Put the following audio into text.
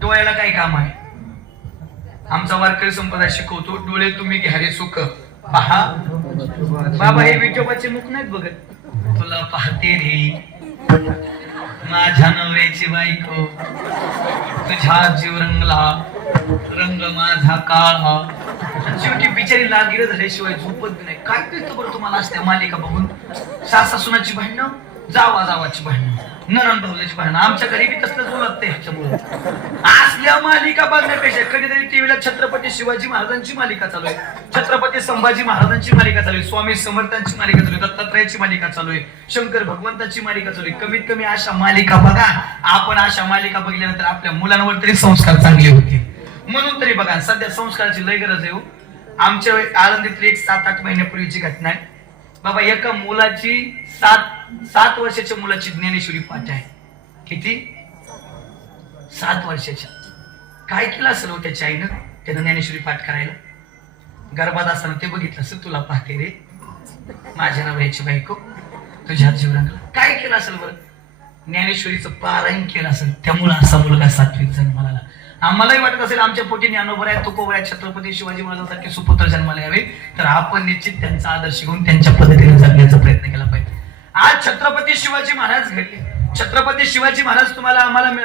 डोळ्याला काय काम आहे? आमचा वारकरी संपदा शिकवतो डोळे तुम्ही घ्या रे सुख. पहा. बाबा हे विठोबाचे मुख नाहीत बघत. तुला पाहते रे. माझ्या नवऱ्याची बायको. तुझ्या जीव रंगला रंग माझा काळा. शेवटी बिचारी लागिर झाल्याशिवाय झोपत नाही. काय दिसतं बरं तुम्हाला असते मालिका बघून? सासा सुनाची भांडणं? जावा जावाची भांडणं. नरण भाऊजाची भांडणं. आमच्या घरी बी तसलंच बोलत ह्याच्यामुळे. असल्या मालिका बघण्यापेक्षा कधीतरी टीव्हीला छत्रपती शिवाजी महाराजांची मालिका चालू आहे. छत्रपती संभाजी महाराजांची मालिका चालू आहे. स्वामी समर्थांची मालिका चालू आहे. दत्तात्रयाची मालिका चालू आहे. शंकर भगवंताची मालिका चालू आहे. कमीत कमी अशा मालिका बघा. आपण अशा मालिका बघितल्यानंतर आपल्या मुलांवर तरी संस्कार चांगले होते म्हणून तरी बघा सध्या संस्काराची लय गरज आहे हो. आमच्या आळंदीतली एक सात आठ महिन्यापूर्वीची घटना आहे. बाबा एका मुलाची सात सात वर्षाच्या मुलाची ज्ञानेश्वरी पाठ आहे. किती? सात वर्षाच्या. काय केलं असेल हो त्याच्या आईनं? त्यानं ज्ञानेश्वरी पाठ करायला? गर्भात असताना ते बघितलं असेल तुला पाहते रे माझ्या नाव याची बायको तुझ्या जीवनाला काय केलं असेल बरं? ज्ञानेश्वरीचं पारायण केलं असेल. त्यामुळं असा मुलगा सात्विक जन्माला आम्हालाही वाटत असेल आमच्या पोटी ज्ञानोबर आहे तुकोबर आहे छत्रपती शिवाजी महाराजांसारखे सुपुत्र जन्माला यावे. तर आपण निश्चित त्यांचा आदर्श घेऊन त्यांच्या पद्धतीने जगण्याचा प्रयत्न केला पाहिजे. आज छत्रपती शिवाजी महाराज घडले. छत्रपती शिवाजी महाराज तुम्हाला आम्हाला